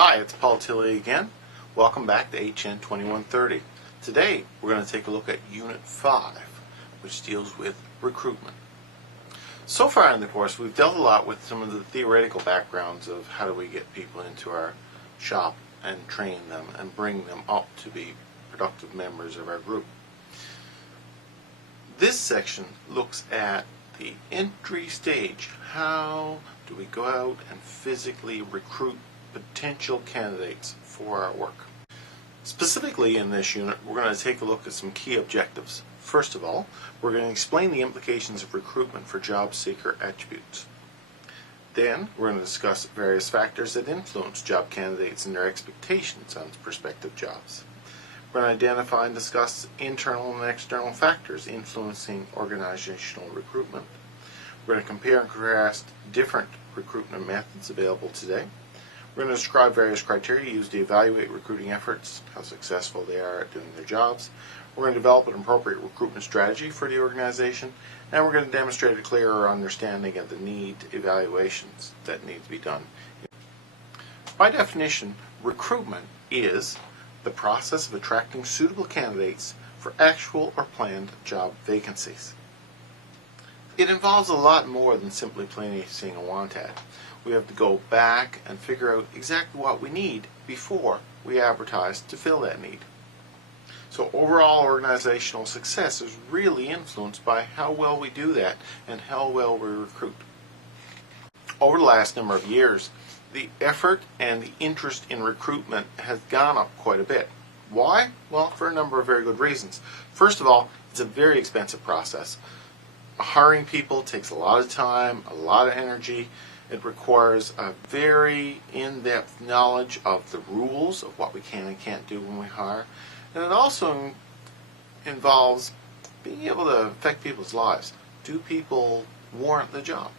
Hi, it's Paul Tilley again. Welcome back to HN2130. Today we're going to take a look at Unit 5, which deals with recruitment. So far in the course we've dealt a lot with some of the theoretical backgrounds of how do we get people into our shop and train them and bring them up to be productive members of our group. This section looks at the entry stage. How do we go out and physically recruit potential candidates for our work? Specifically in this unit, we're going to take a look at some key objectives. First of all, we're going to explain the implications of recruitment for job seeker attributes. Then, we're going to discuss various factors that influence job candidates and their expectations on prospective jobs. We're going to identify and discuss internal and external factors influencing organizational recruitment. We're going to compare and contrast different recruitment methods available today. We're going to describe various criteria used to evaluate recruiting efforts, how successful they are at doing their jobs. We're going to develop an appropriate recruitment strategy for the organization, and we're going to demonstrate a clearer understanding of the need evaluations that need to be done. By definition, recruitment is the process of attracting suitable candidates for actual or planned job vacancies. It involves a lot more than simply placing a want ad. We have to go back and figure out exactly what we need before we advertise to fill that need. So overall organizational success is really influenced by how well we do that and how well we recruit. Over the last number of years, the effort and the interest in recruitment has gone up quite a bit. Why? Well, for a number of very good reasons. First of all, it's a very expensive process. Hiring people takes a lot of time, a lot of energy. It requires a very in-depth knowledge of the rules of what we can and can't do when we hire. And it also involves being able to affect people's lives. Do people warrant the job?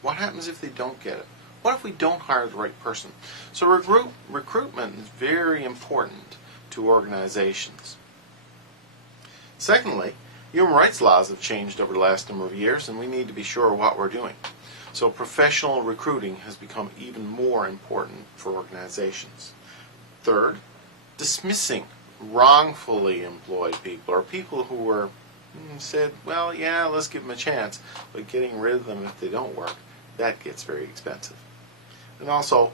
What happens if they don't get it? What if we don't hire the right person? So recruitment is very important to organizations. Secondly, human rights laws have changed over the last number of years, and we need to be sure what we're doing. So professional recruiting has become even more important for organizations. Third, dismissing wrongfully employed people or people who were said, well, yeah, let's give them a chance, but getting rid of them if they don't work, that gets very expensive. And also,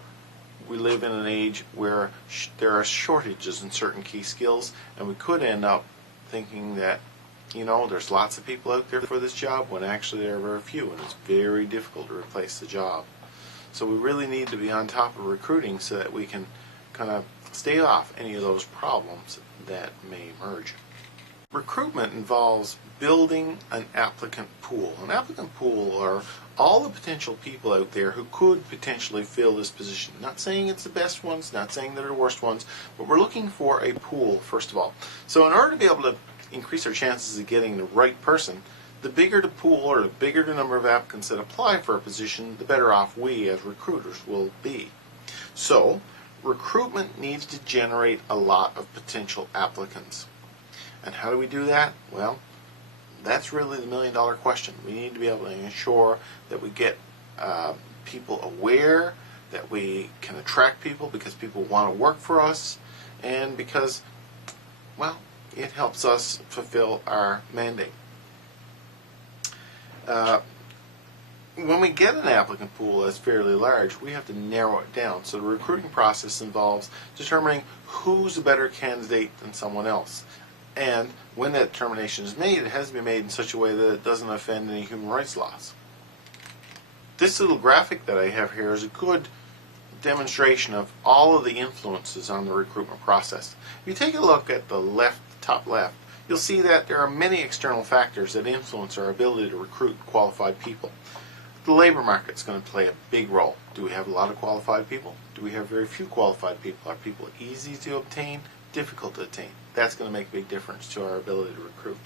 we live in an age where there are shortages in certain key skills, and we could end up thinking that there's lots of people out there for this job when actually there are very few, and it's very difficult to replace the job. So we really need to be on top of recruiting so that we can kind of stay off any of those problems that may emerge. Recruitment involves building an applicant pool. An applicant pool are all the potential people out there who could potentially fill this position. Not saying it's the best ones, not saying they're the worst ones, but we're looking for a pool, first of all. So in order to be able to increase our chances of getting the right person, the bigger the pool or the bigger the number of applicants that apply for a position, the better off we as recruiters will be. So recruitment needs to generate a lot of potential applicants. And how do we do that? Well, that's really the million-dollar question. We need to be able to ensure that we get people aware, that we can attract people because people want to work for us, and because, well, it helps us fulfill our mandate. When we get an applicant pool that's fairly large, we have to narrow it down. So the recruiting process involves determining who's a better candidate than someone else. And when that determination is made, it has to be made in such a way that it doesn't offend any human rights laws. This little graphic that I have here is a good demonstration of all of the influences on the recruitment process. If you take a look at the top left, you'll see that there are many external factors that influence our ability to recruit qualified people. The labor market is going to play a big role. Do we have a lot of qualified people? Do we have very few qualified people? Are people easy to obtain, difficult to attain? That's going to make a big difference to our ability to recruit.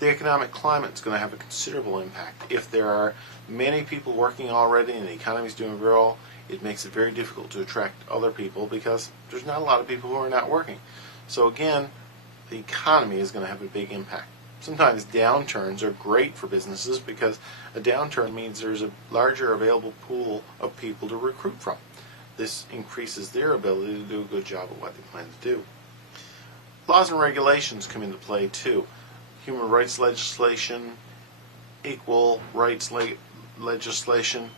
The economic climate is going to have a considerable impact. If there are many people working already and the economy is doing very well, it makes it very difficult to attract other people because there's not a lot of people who are not working. So again, the economy is going to have a big impact. Sometimes downturns are great for businesses because a downturn means there's a larger available pool of people to recruit from. this increases their ability to do a good job at what they plan to do. Laws and regulations come into play too. Human rights legislation, equal rights legislation,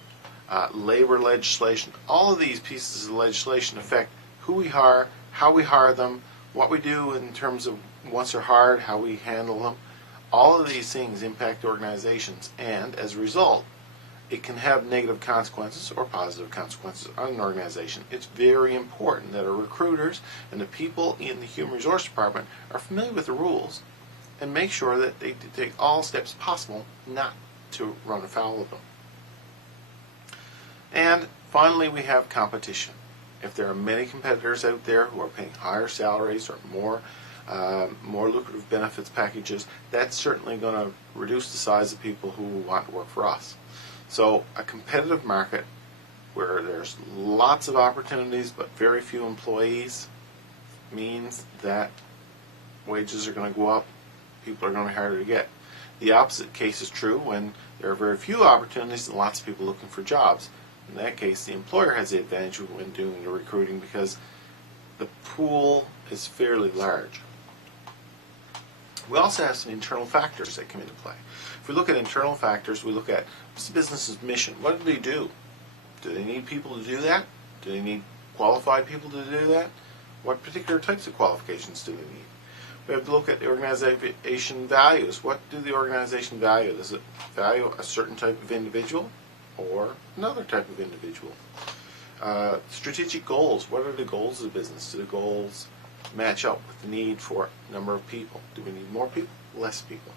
labor legislation, all of these pieces of legislation affect who we hire, how we hire them, what we do in terms of once they're hired, how we handle them. All of these things impact organizations, and as a result, it can have negative consequences or positive consequences on an organization. It's very important that our recruiters and the people in the human resource department are familiar with the rules and make sure that they take all steps possible not to run afoul of them. And finally, we have competition. If there are many competitors out there who are paying higher salaries or more lucrative benefits packages, that's certainly going to reduce the size of people who want to work for us. So a competitive market where there's lots of opportunities but very few employees means that wages are going to go up, people are going to be harder to get. The opposite case is true when there are very few opportunities and lots of people looking for jobs. In that case, the employer has the advantage when doing the recruiting because the pool is fairly large. We also have some internal factors that come into play. If we look at internal factors, we look at what's the business's mission. What do they do? Do they need people to do that? Do they need qualified people to do that? What particular types of qualifications do they need? We have to look at the organization values. What do the organization value? Does it value a certain type of individual or another type of individual? Strategic goals. What are the goals of the business? Do the goals match up with the need for a number of people? Do we need more people? Less people?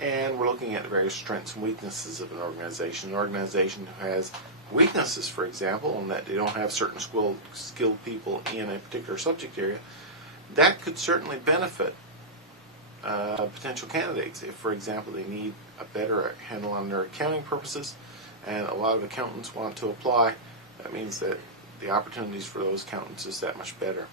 And we're looking at the various strengths and weaknesses of an organization. An organization who has weaknesses, for example, and that they don't have certain skilled people in a particular subject area, that could certainly benefit potential candidates. If, for example, they need a better handle on their accounting purposes, and a lot of accountants want to apply, that means that the opportunities for those accountants is that much better.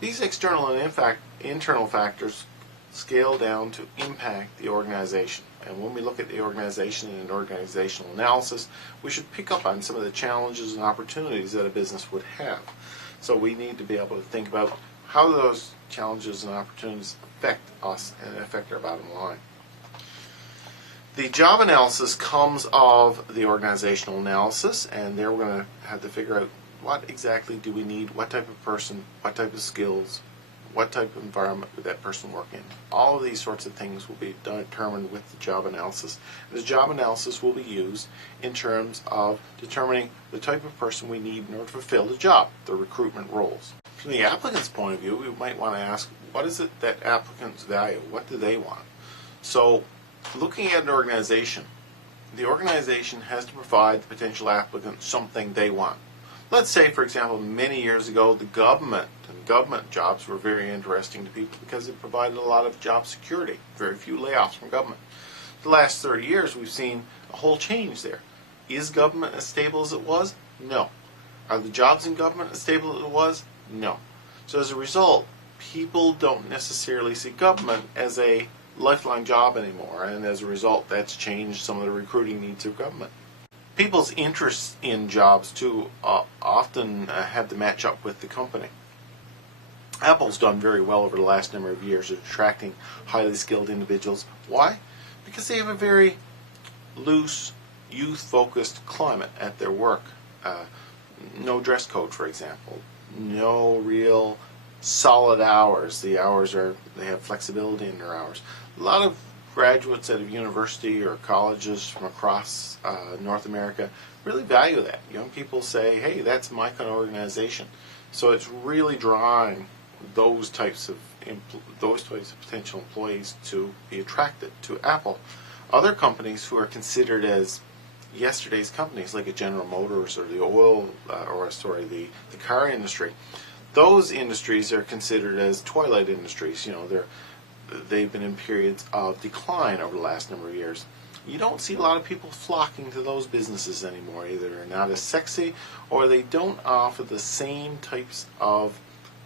These external and internal factors scale down to impact the organization. And when we look at the organization in an organizational analysis, we should pick up on some of the challenges and opportunities that a business would have. So we need to be able to think about how those challenges and opportunities affect us and affect our bottom line. The job analysis comes of the organizational analysis, and there we're going to have to figure out what exactly do we need, what type of person, what type of skills, what type of environment would that person work in. All of these sorts of things will be determined with the job analysis. The job analysis will be used in terms of determining the type of person we need in order to fulfill the job, the recruitment roles. From the applicant's point of view, we might want to ask, what is it that applicants value? What do they want? So, looking at an organization, the organization has to provide the potential applicant something they want. Let's say, for example, many years ago, the government and government jobs were very interesting to people because it provided a lot of job security, very few layoffs from government. The last 30 years, we've seen a whole change there. Is government as stable as it was? No. Are the jobs in government as stable as it was? No. So as a result, people don't necessarily see government as a lifeline job anymore, and as a result, that's changed some of the recruiting needs of government. People's interests in jobs, too, often have to match up with the company. Apple's done very well over the last number of years at attracting highly skilled individuals. Why? Because they have a very loose, youth-focused climate at their work. No dress code, for example. No real solid hours. The hours they have flexibility in their hours. A lot of graduates out of university or colleges from across North America really value that. Young people say, hey, that's my kind of organization. So it's really drawing those types of potential employees to be attracted to Apple. Other companies who are considered as yesterday's companies, like a General Motors or the the car industry, those industries are considered as twilight industries. You know, they've been in periods of decline over the last number of years. You don't see a lot of people flocking to those businesses anymore. Either they're not as sexy or they don't offer the same types of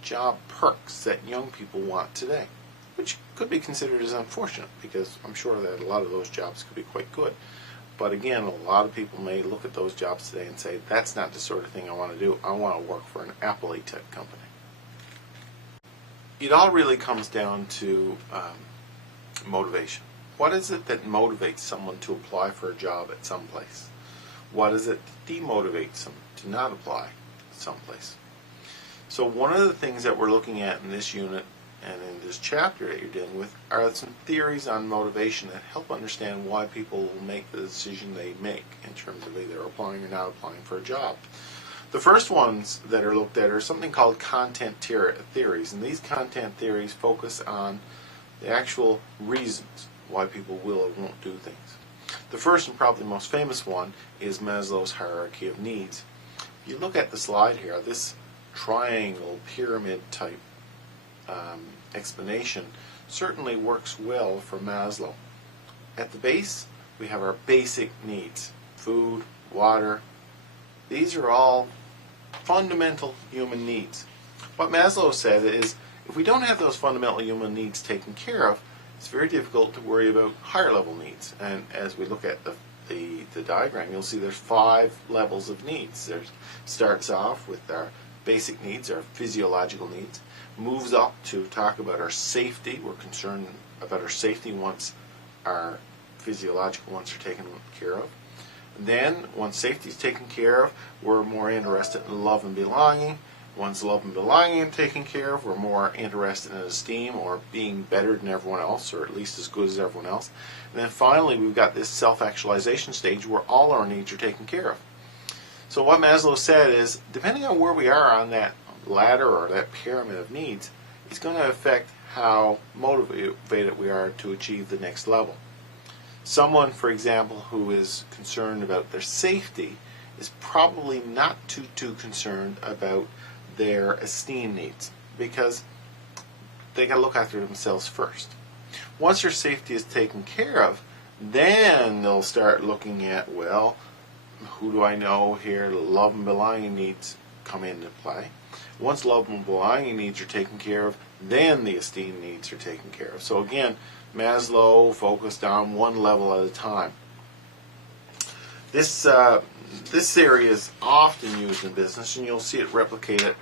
job perks that young people want today, which could be considered as unfortunate because I'm sure that a lot of those jobs could be quite good. But again, a lot of people may look at those jobs today and say, that's not the sort of thing I want to do. I want to work for an APPLICANT type company. It all really comes down to motivation. What is it that motivates someone to apply for a job at some place? What is it that demotivates them to not apply someplace? So one of the things that we're looking at in this unit and in this chapter that you're dealing with are some theories on motivation that help understand why people will make the decision they make in terms of either applying or not applying for a job. The first ones that are looked at are something called content theories, and these content theories focus on the actual reasons why people will or won't do things. The first and probably most famous one is Maslow's hierarchy of needs. If you look at the slide here, this triangle pyramid type explanation certainly works well for Maslow. At the base, we have our basic needs: food, water. These are all fundamental human needs. What Maslow said is, if we don't have those fundamental human needs taken care of, it's very difficult to worry about higher level needs. And as we look at the diagram, you'll see there's 5 levels of needs. There starts off with our basic needs, our physiological needs, moves up to talk about our safety. We're concerned about our safety once our physiological ones are taken care of. And then, once safety is taken care of, we're more interested in love and belonging. Once love and belonging are taken care of, we're more interested in esteem or being better than everyone else, or at least as good as everyone else. And then finally, we've got this self-actualization stage where all our needs are taken care of. So what Maslow said is, depending on where we are on that ladder or that pyramid of needs, it's going to affect how motivated we are to achieve the next level. Someone, for example, who is concerned about their safety is probably not too concerned about their esteem needs, because they got to look after themselves first. Once their safety is taken care of, then they'll start looking at, well, who do I know here? Love and belonging needs come into play. Once love and belonging needs are taken care of, then the esteem needs are taken care of. So again, Maslow focused on one level at a time. This theory is often used in business, and you'll see it replicated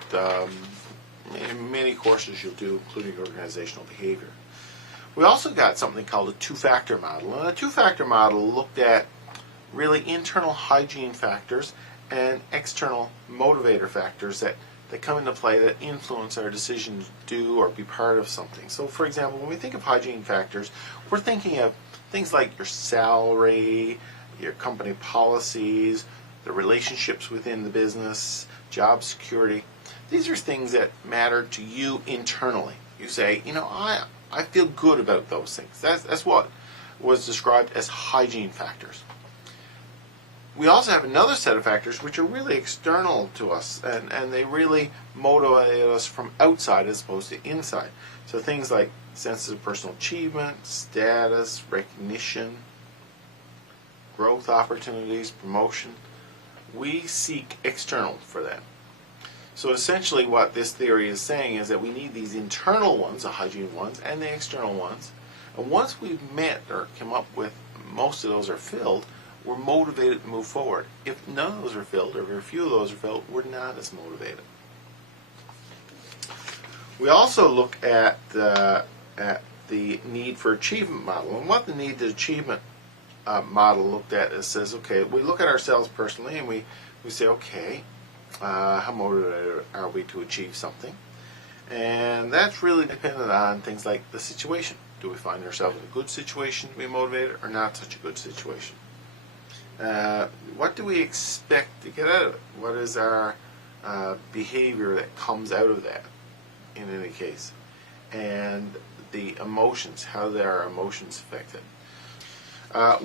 in many courses you'll do, including organizational behavior. We also got something called a two-factor model. And a two-factor model looked at really internal hygiene factors and external motivator factors that come into play that influence our decision to do or be part of something. So for example, when we think of hygiene factors, we're thinking of things like your salary, your company policies, the relationships within the business, job security. These are things that matter to you internally. You say, you know, I feel good about those things. That's what was described as hygiene factors. We also have another set of factors which are really external to us, and they really motivate us from outside as opposed to inside. So things like senses of personal achievement, status, recognition, growth opportunities, promotion. We seek external for that. So essentially what this theory is saying is that we need these internal ones, the hygiene ones, and the external ones. And once we've met or come up with most of those are filled, we're motivated to move forward. If none of those are filled, or very few of those are filled, we're not as motivated. We also look at the need for achievement model. And what the need for achievement model looked at is says, okay, we look at ourselves personally and we say, okay, how motivated are we to achieve something? And that's really dependent on things like the situation. Do we find ourselves in a good situation to be motivated, or not such a good situation? What do we expect to get out of it? What is our behavior that comes out of that in any case? And the emotions, how are our emotions affected?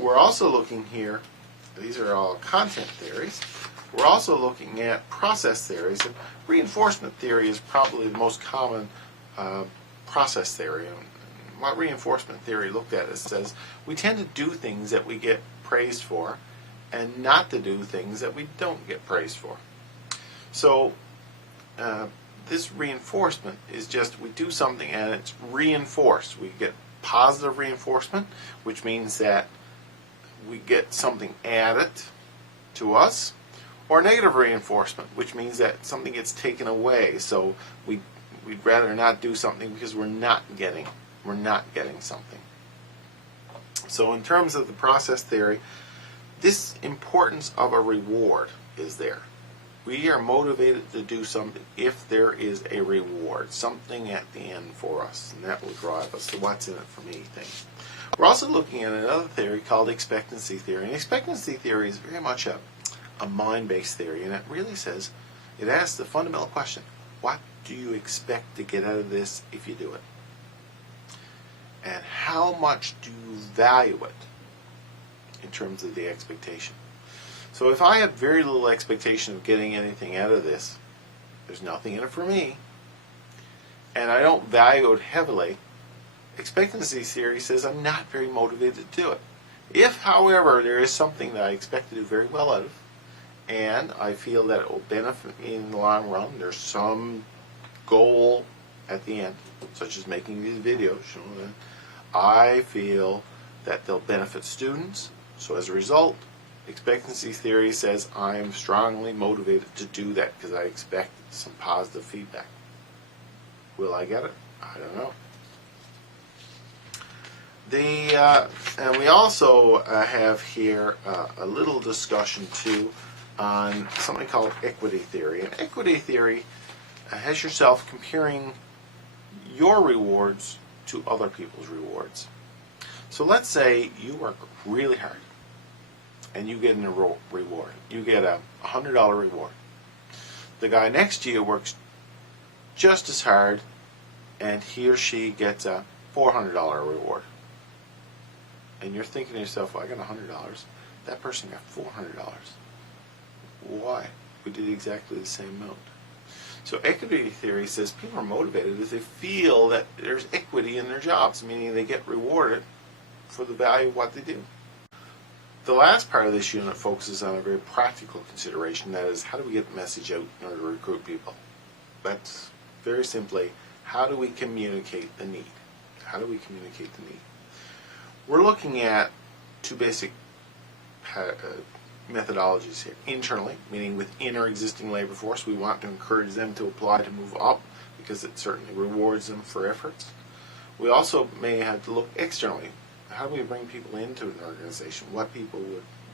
We're also looking here, these are all content theories, we're also looking at process theories, and reinforcement theory is probably the most common process theory. And what reinforcement theory looked at is says we tend to do things that we get praised for, and not to do things that we don't get praised for. So this reinforcement is just we do something and it's reinforced. We get positive reinforcement, which means that we get something added to us, or negative reinforcement, which means that something gets taken away. So we'd rather not do something because we're not getting something. So in terms of the process theory, this importance of a reward is there. We are motivated to do something if there is a reward, something at the end for us, and that will drive us, the what's in it for me thing. We're also looking at another theory called expectancy theory. And expectancy theory is very much a mind-based theory, and it really says, it asks the fundamental question, what do you expect to get out of this if you do it? And how much do you value it in terms of the expectation? So if I have very little expectation of getting anything out of this, there's nothing in it for me, and I don't value it heavily, expectancy theory says I'm not very motivated to do it. If, however, there is something that I expect to do very well out of, and I feel that it will benefit me in the long run, there's some goal at the end, such as making these videos, showing that I feel that they'll benefit students, so as a result, expectancy theory says I am strongly motivated to do that because I expect some positive feedback. Will I get it? I don't know. And we also have here a little discussion too on something called equity theory. And equity theory has yourself comparing your rewards to other people's rewards. So let's say you work really hard and you get a reward. You get a $100 reward. The guy next to you works just as hard and he or she gets a $400 reward. And you're thinking to yourself, well, I got $100. That person got $400. Why? We did exactly the same amount. So equity theory says people are motivated if they feel that there's equity in their jobs, meaning they get rewarded for the value of what they do. The last part of this unit focuses on a very practical consideration, that is, how do we get the message out in order to recruit people? That's very simply, how do we communicate the need? How do we communicate the need? We're looking at two basic methodologies here. Internally, meaning within our existing labor force, we want to encourage them to apply to move up because it certainly rewards them for efforts. We also may have to look externally. How do we bring people into an organization? What people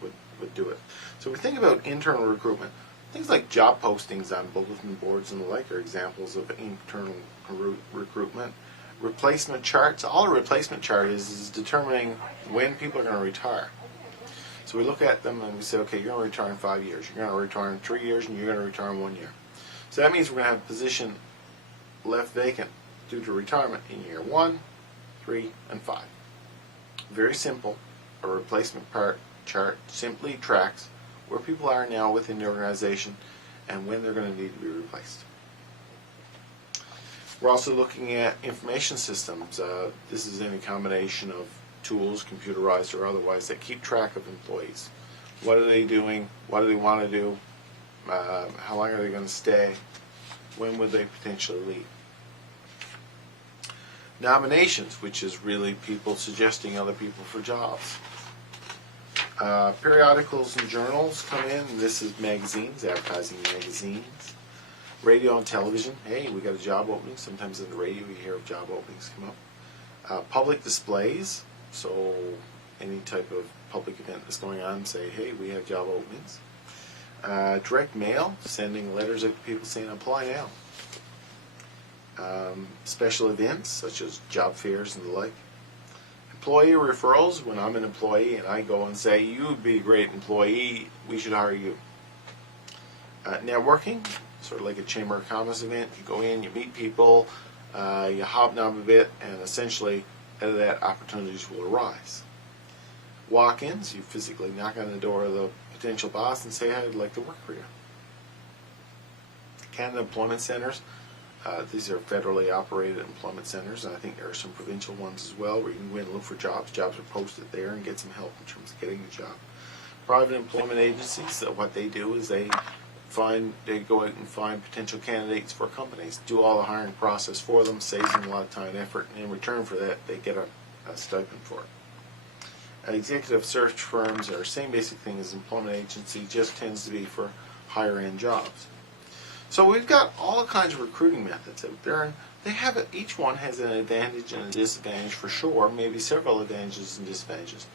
would do it? So we think about internal recruitment. Things like job postings on bulletin boards and the like are examples of internal recruitment. Replacement charts. All a replacement chart is determining when people are going to retire. So we look at them and we say, okay, you're going to retire in 5 years, you're going to retire in 3 years, and you're going to retire in 1 year. So that means we're going to have a position left vacant due to retirement in year 1, 3, and 5. Very simple. A replacement chart simply tracks where people are now within the organization and when they're going to need to be replaced. We're also looking at information systems. This is in a combination of tools, computerized or otherwise, that keep track of employees. What are they doing? What do they want to do? How long are they going to stay? When would they potentially leave? Nominations, which is really people suggesting other people for jobs. Periodicals and journals come in. This is magazines, advertising magazines. Radio and television. Hey, we got a job opening. Sometimes in the radio you hear of job openings come up. Public displays. So any type of public event that's going on, say, hey, we have job openings. Direct mail, sending letters out to people saying apply now. Special events such as job fairs and the like. Employee referrals, when I'm an employee and I go and say, you would be a great employee, we should hire you. Networking, sort of like a Chamber of Commerce event. You go in, you meet people, you hobnob a bit, and essentially out of that opportunities will arise. Walk-ins, you physically knock on the door of the potential boss and say, I'd like to work for you. Canada Employment Centers, these are federally operated employment centers, and I think there are some provincial ones as well where you can go in and look for jobs. Jobs are posted there and get some help in terms of getting a job. Private employment agencies, what they do is they go out and find potential candidates for companies, do all the hiring process for them, saves them a lot of time and effort, and in return for that they get a stipend for it. executive search firms are the same basic thing as employment agency, just tends to be for higher end jobs. So we've got all kinds of recruiting methods out there, and they have it, each one has an advantage and a disadvantage for sure, maybe several advantages and disadvantages.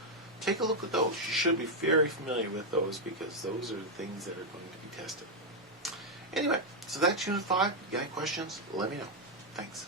Take a look at those. You should be very familiar with those because those are the things that are going to be tested. Anyway, so that's Unit 5. If you got any questions, let me know. Thanks.